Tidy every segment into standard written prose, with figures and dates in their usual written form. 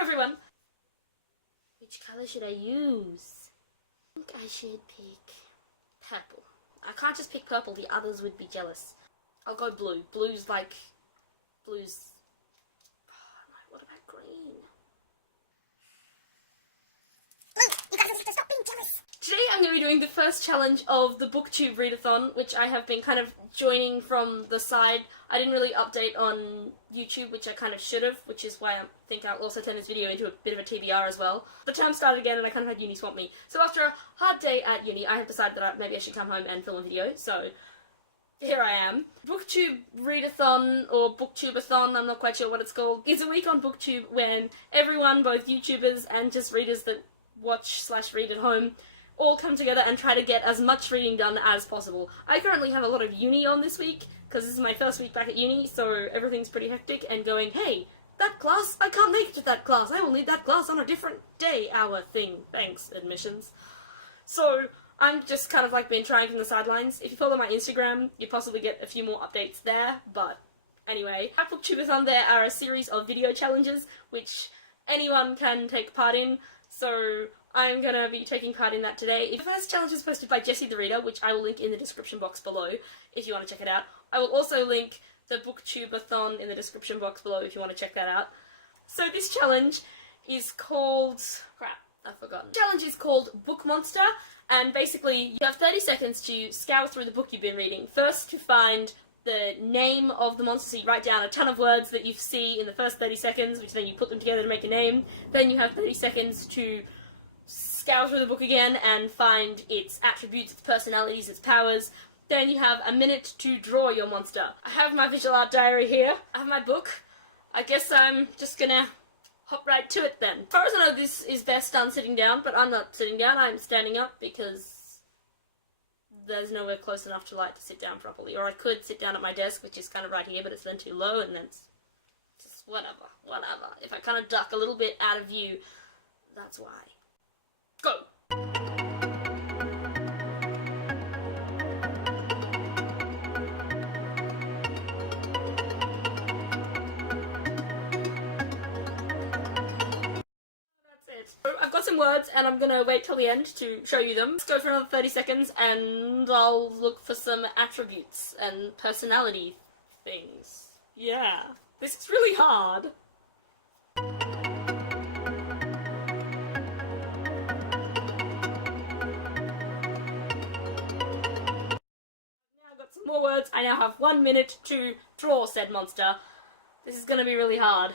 Everyone! Which colour should I use? I think I should pick purple. I can't just pick purple, the others would be jealous. I'll go blue. Blue's... Oh, no, what about green? You guys have to stop being jealous! Today I'm going to be doing the first challenge of the BOOKTube readathon, which I have been kind of joining from the side. I didn't really update on YouTube, which I kind of should have, which is why I think I'll also turn this video into a bit of a TBR as well. The term started again and I kind of had uni swamp me. So after a hard day at uni, I have decided that maybe I should come home and film a video, so here I am. BOOKTube readathon, or BOOKTubeathon, I'm not quite sure what it's called. It's a week on BOOKTube when everyone, both YouTubers and just readers that watch/read at home, all come together and try to get as much reading done as possible. I currently have a lot of uni on this week, because this is my first week back at uni, so everything's pretty hectic, and going, hey, that class, I can't make it to that class, I will need that class on a different day, hour thing, thanks, admissions. So, I'm just kind of like been trying from the sidelines. If you follow my Instagram, you possibly get a few more updates there, but anyway. At BOOKTubeathon there are a series of video challenges, which anyone can take part in, so I'm gonna be taking part in that today. The first challenge is posted by Jessie the Reader, which I will link in the description box below if you want to check it out. I will also link the BOOKTubeathon in the description box below if you want to check that out. So this challenge is called... crap, I've forgotten. The challenge is called Book Monster, and basically you have 30 seconds to scour through the book you've been reading. First to find the name of the monster, so you write down a ton of words that you see in the first 30 seconds, which then you put them together to make a name. Then you have 30 seconds to scour through the book again and find its attributes, its personalities, its powers. Then you have a minute to draw your monster. I have my visual art diary here. I have my book. I guess I'm just gonna hop right to it then. As far as I know, this is best done sitting down, but I'm not sitting down, I'm standing up because there's nowhere close enough to light to sit down properly. Or I could sit down at my desk, which is kind of right here, but it's then too low, and then it's just whatever. If I kind of duck a little bit out of view, that's why. Go! So I've got some words and I'm gonna wait till the end to show you them. Let's go for another 30 seconds and I'll look for some attributes and personality things. Yeah. This is really hard. More words. I now have 1 minute to draw said monster. This is gonna be really hard.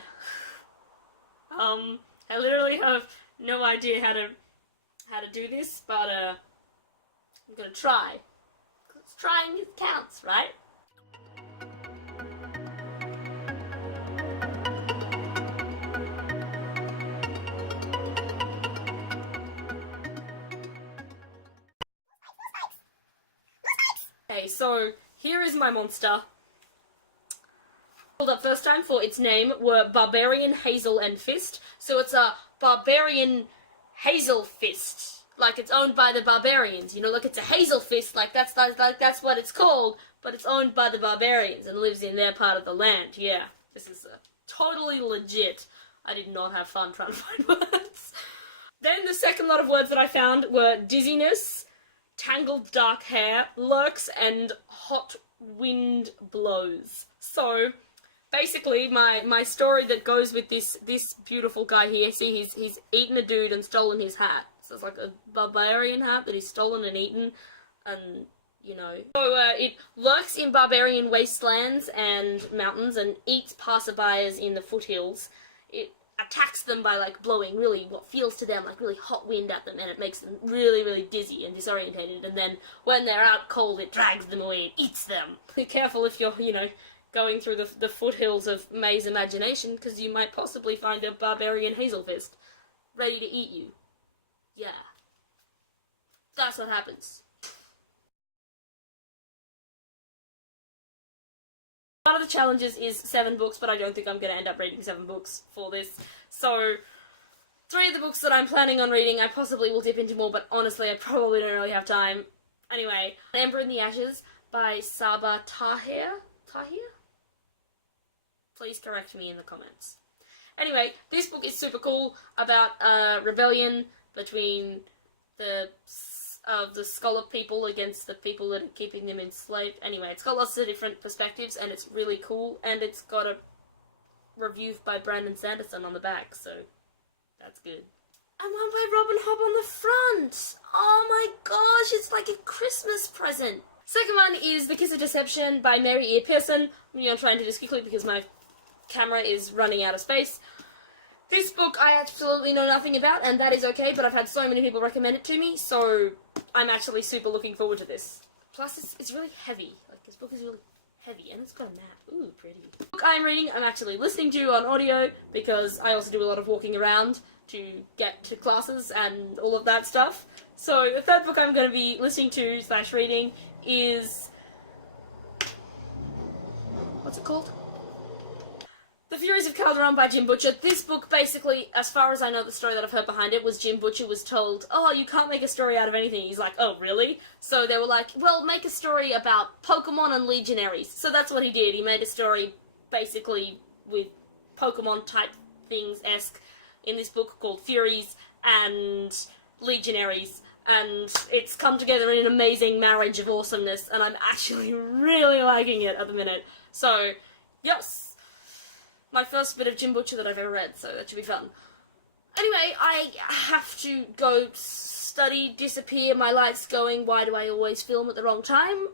I literally have no idea how to do this, but I'm gonna try. 'Cause trying counts, right? Okay, so here is my monster. Pulled up first time for its name were Barbarian, Hazel, and Fist. So it's a Barbarian Hazel Fist, like it's owned by the barbarians. You know, like it's a Hazel Fist, like that's what it's called, but it's owned by the barbarians and lives in their part of the land. Yeah, this is totally legit. I did not have fun trying to find words. Then the second lot of words that I found were dizziness, tangled dark hair, lurks, and hot wind blows. So basically my story that goes with this beautiful guy here, see he's eaten a dude and stolen his hat. So it's like a barbarian hat that he's stolen and eaten, and you know. So it lurks in barbarian wastelands and mountains and eats passerbyers in the foothills. It attacks them by like blowing really what feels to them like really hot wind at them, and it makes them really dizzy and disorientated, and then when they're out cold it drags them away and eats them. Be careful if you're, you know, going through the foothills of May's imagination, because you might possibly find a barbarian Hazelfist ready to eat you. Yeah. That's what happens. One of the challenges is 7 books, but I don't think I'm going to end up reading 7 books for this. So, 3 of the books that I'm planning on reading, I possibly will dip into more, but honestly, I probably don't really have time. Anyway, Ember in the Ashes by Sabah Tahir? Tahir? Please correct me in the comments. Anyway, this book is super cool about rebellion between the scholar people against the people that are keeping them enslaved. Anyway, it's got lots of different perspectives, and it's really cool, and it's got a review by Brandon Sanderson on the back, so that's good. And one by Robin Hobb on the front! Oh my gosh, it's like a Christmas present! Second one is The Kiss of Deception by Mary E. Pearson. I'm trying to do this quickly because my camera is running out of space. This book I absolutely know nothing about, and that is okay, but I've had so many people recommend it to me, so I'm actually super looking forward to this. Plus, it's really heavy. Like, this book is really heavy, and it's got a map. Ooh, pretty. The book I'm reading, I'm actually listening to on audio, because I also do a lot of walking around to get to classes and all of that stuff. So, the third book I'm going to be listening to / reading is... what's it called? The Furies of Calderon by Jim Butcher. This book, basically, as far as I know, the story that I've heard behind it was Jim Butcher was told, oh, you can't make a story out of anything. He's like, oh, really? So they were like, well, make a story about Pokemon and Legionaries. So that's what he did. He made a story, basically, with Pokemon-type things-esque in this book called Furies and Legionaries. And it's come together in an amazing marriage of awesomeness, and I'm actually really liking it at the minute. So, yes. My first bit of Jim Butcher that I've ever read, so that should be fun. Anyway, I have to go study, disappear, my light's going, why do I always film at the wrong time?